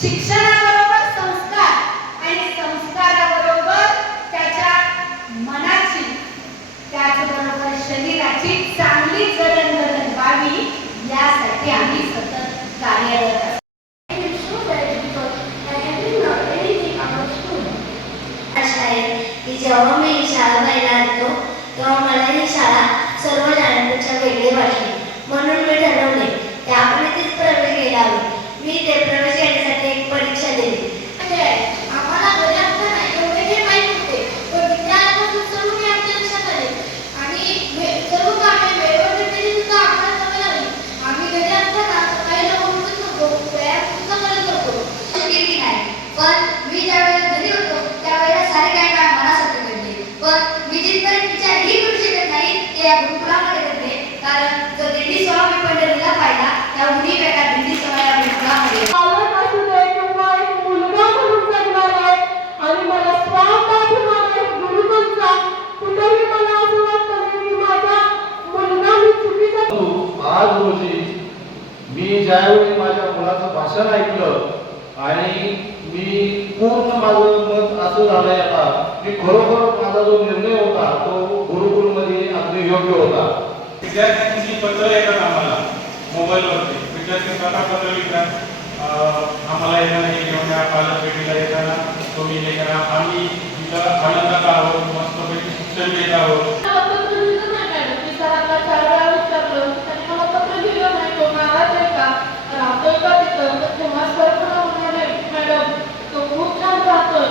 शिक्षणाबरोबर संस्कार आणि संस्काराबरोबर त्याच्या मनाची त्याचबरोबर शरीराची चांगली जडणघडण व्हावी यासाठी आम्ही सतत कार्यरत असतो. जेव्हा मी माझा मुलगा मी चुकीचा परंतु आज रोजी मी ज्यावेळी माझ्या मुलाचं भाषण ऐकलं आणि मी पूर्ण माझं मत असं झालंय आता की खरोखर माझा जो निर्णय होता तो गुरुकुलमध्ये अगदी योग्य होता. विद्यार्थ्यांची पत्र येतात आम्हाला. मोबाईलवरती विद्यार्थी स्वतः पत्र लिहितात अं, आम्हाला येताना हे घेऊन या पालक भेटीला येताना. तुम्ही हे करा. आम्ही तिथं आहोत मस्तपैकी शिक्षण घेत आहोत मला पत्र दिलं नाही मॅडम मी सरांना चार वेळा विचारलं त्यांनी मला पत्र दिलं नाही तो नाराज आहे का राहतोय का तिथं तर तेव्हा सर मला म्हणाले मॅडम तो खूप छान राहतोय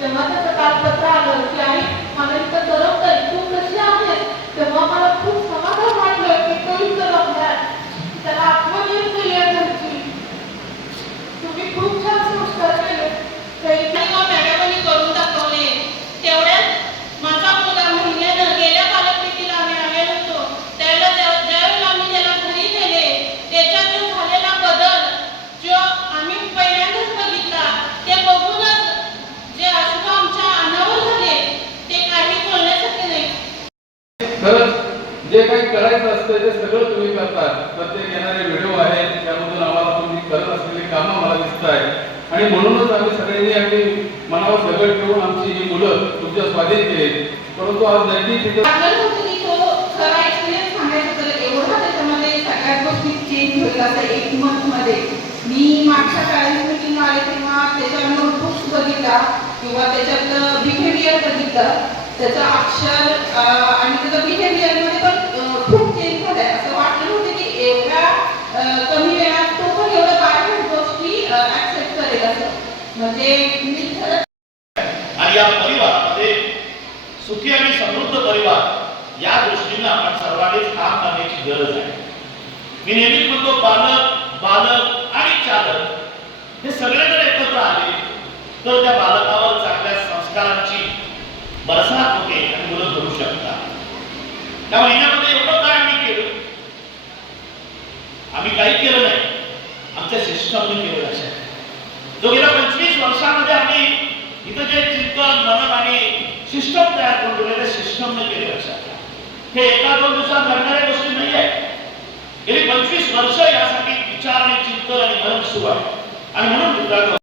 तेव्हा त्याचं काल पत्र आलं की आई मला इथं करमतंय तू कशी आहेस तेव्हा मला खूप समाधान वाटलं की तो इथं रमलाय त्याला आठवण येत नाहीये घरची तुम्ही खूप छान संस्कार केले काही मॅडमांनी करून दाखवले तेवढ्यात माझा मुलगा महिन्यानं गेल्या पालकपीटीला आम्ही आलेलो होतो त्यावेळेला त्या- ज्यावेळेला आम्ही त्याला घरी नेले त्याच्यात जो झालेला बदल जो आम्ही पहिल्यांदाच बघितला ते बघूनच जे अश्रू आमच्या अनावर झाले ते काही बोलण्यासारखे नाही खरंच जे काही करायचं असतं ते सगळं तुम्ही करता प्रत्येक येणारे व्हिडिओ आहेत त्यामधून आम्हाला तुम्ही करत असलेली कामं मला दिसत आहेत. आणि म्हणूनच आम्ही सगळ्यांनी आम्ही मनावर दगड ठेवून आमची ही मुलं तुमच्या स्वाधीन केली. परंतु आज नक्की तिथं एक मी मागच्या पॅरेंट्स मिटिंग आले तेव्हा त्याच्या नोटबुक्स बघितला किंवा त्याच्यात बिहेवियर बघितलं. त्याचा अक्षर आणि त्याचा बिहेवियरमध्ये पण खूप चेंज झालाय. असं वाटलं नव्हतं की एवढ्या कमी वेळात तो पण एवढं बाहेर गोष्टी ऍक्सेप्ट करेल असं. म्हणजे मी खरंच आणि या परिवारामध्ये सुखी आणि समृद्ध परिवार या दृष्टीनं आपण सर्वांनीच काम करण्याची गरज आहे. मी नेहमीच म्हणतो बालक बालक आणि चालक हे सगळे जर एकत्र आले तर त्या बालकाला चांगल्या संस्कारांची बरसात होते आणि मुलं करू शकतात त्यामुळे महिन्यामध्ये एवढं काय आम्ही केलं? आम्ही काही केलं नाही. आमच्या सिस्टमने केलं लक्षात जो गेल्या पंचवीस वर्षामध्ये आम्ही इथं जे चिंतन मनन आणि सिस्टम तयार करून दिलेले सिस्टमने केले लक्षात हे एका दोन दिवसात घडणाऱ्या गोष्टी नाही आहे गेली पंचवीस वर्ष यासाठी विचार आणि चिंतन आणि मनन सुरू आहे. आणि म्हणून